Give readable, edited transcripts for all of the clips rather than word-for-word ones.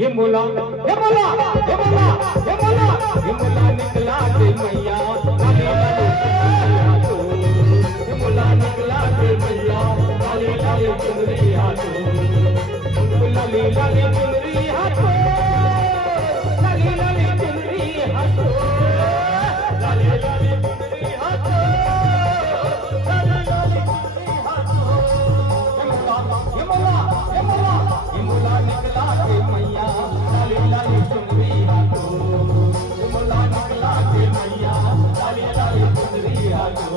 ये मोला ये मोला ये मोला ये मोला ये मोला निकला दे मैया लाली लाली चुनरिया तो ये मोला निकला दे मैया लाली लाली चुनरिया तो लाली लाली चुनरिया तो लाली लाली चुनरिया तो लाली लाली चुनरिया तो लाली लाली चुनरिया तो ये मोला ये मोला ये मोला निकला दे मैया लाली लाली चुनरिया तो ये मोला निकला दे मैया लाली लाली चुनरिया तो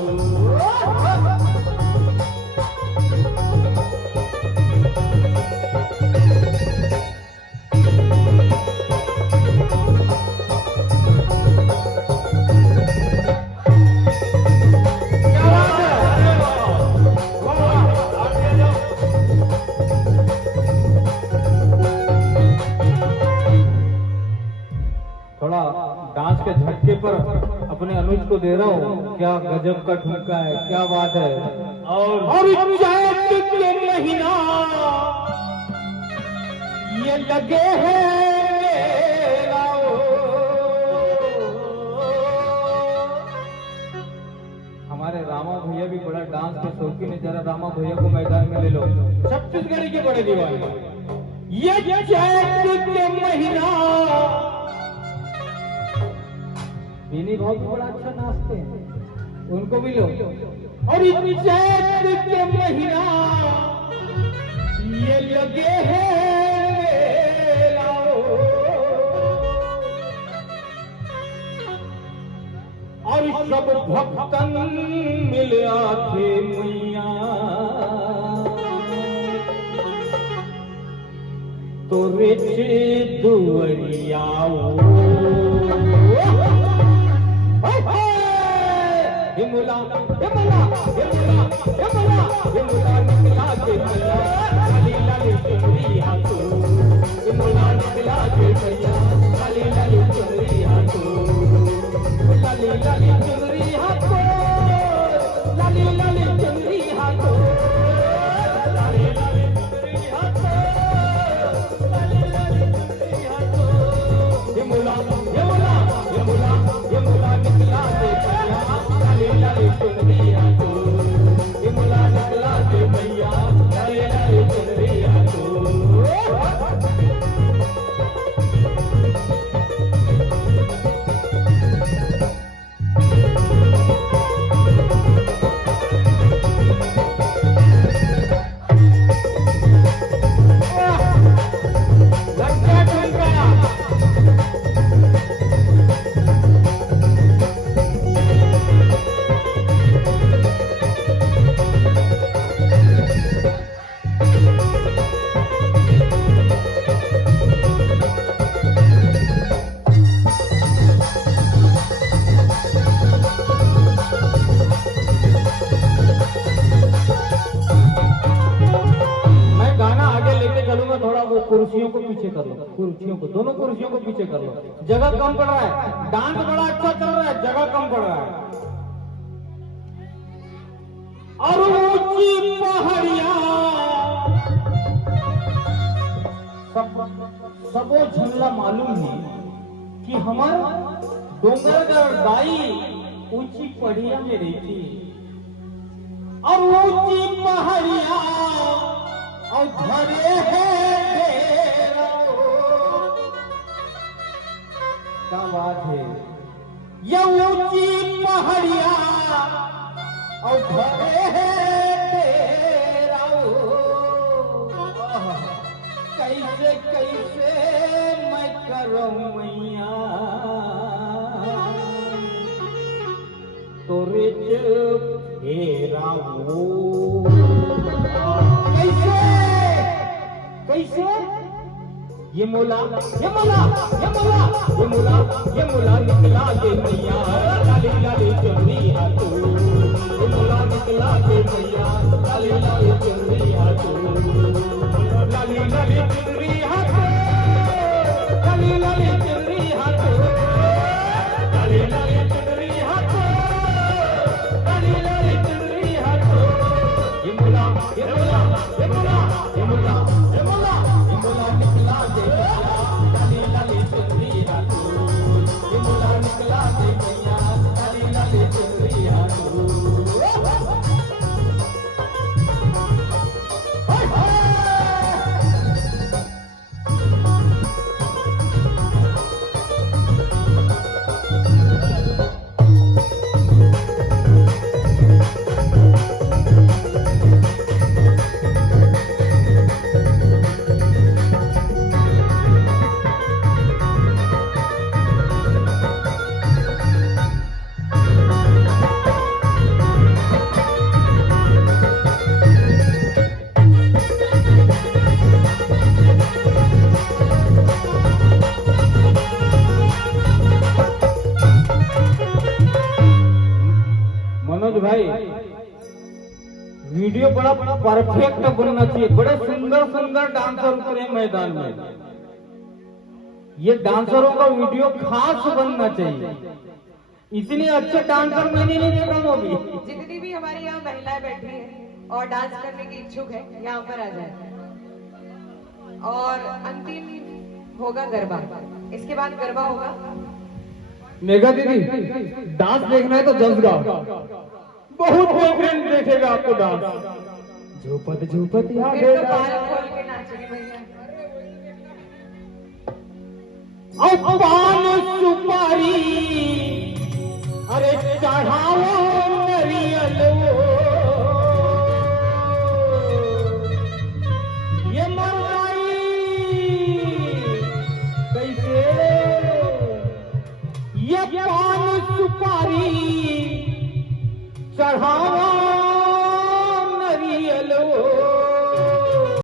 डांस के झटके पर अपने अनुज को दे रहा हूँ। क्या गजब का ठुमका है, क्या बात है। और चैत के महीना ये लगे हैं हमारे रामा भैया भी बड़ा डांस के शौकीन है। जरा रामा भैया को मैदान में ले लो, छत्तीसगढ़ के बड़े दीवाने। ये चैत के महीना बीनी भाव भी बड़ा अच्छा नाचते हैं, उनको भी लो। और इतनी चैत के महीना ये लगे हैं और सब भक्तन मिल आते मैया तो रिच दुवरिया ये मोला ये मोला ये मोला ये मोला ये मोला निकला दे मैया लाली लाली चुनरिया तो ये मोला निकला दे मैया लाली लाली चुनरिया तो लाली लाली चुनरिया तो लाली लाली चुनरिया तो लाली लाली चुनरिया तो लाली लाली चुनरिया तो ये मोला ये मोला ये मोला ये मोला निकला दे लाली लाली चुनरिया तो ये मोला निकला दे मैया लाली लाली चुनरिया तो कुर्सियों को पीछे कर लो, कुर्सियों को, दोनों कुर्सियों को पीछे कर लो। जगह कम पड़ रहा है, डांस बड़ा अच्छा चल रहा है, जगह कम पड़ रहा है। और ऊंची पहाड़ियां सबो झल्ला मालूम है कि हमारे डोंगरगढ़ दाई ऊंची पहाड़ियां में रहती है। और ऊंची पहाड़ियां और घरे हैं क्या बात है। ये ऊंची पहाड़ियां और घरे हैं तेरा कैसे कैसे मैं करूं मैया तो रिच फेरा वो कैसे कैसे ये मोला ये मोला ये मोला ये मोला ये मोला निकला दे मैया लाली लाली चुनरिया तो ये मोला निकला दे मैया लाली लाली चुनरिया तो लाली लाली चुनरिया तो लाली लाली चुनरिया तो लाली लाली चुनरिया तो लाली लाली चुनरिया तो ये मोला ये मोला ये मोला ये मोला ये मोला ये मोला निकला दे भाई वीडियो बड़ा परफेक्ट बनना चाहिए। बड़े सुंदर सुंदर डांसर उतरे मैदान में, ये डांसरों का वीडियो खास बनना चाहिए। इतने अच्छे डांसर मैंने नहीं देखा वो भी। जितनी भी हमारी यहाँ महिलाएं बैठी हैं और डांस करने की इच्छुक है यहाँ पर आ जाए। और अंतिम होगा गरबा, इसके बाद गरबा होगा। मेघा दीदी डांस देखना है तो जल्द गाओ, बहुत बॉयफ्रेंड देखेगा आपको डांस। झूपत झूपत याद फिर तो बाल खोल के नाचेंगे भैया। अब पान सुपारी अरे चढ़ाओ नरियल ये मरवाई कैसे ये पान सुपारी चढ़ाओ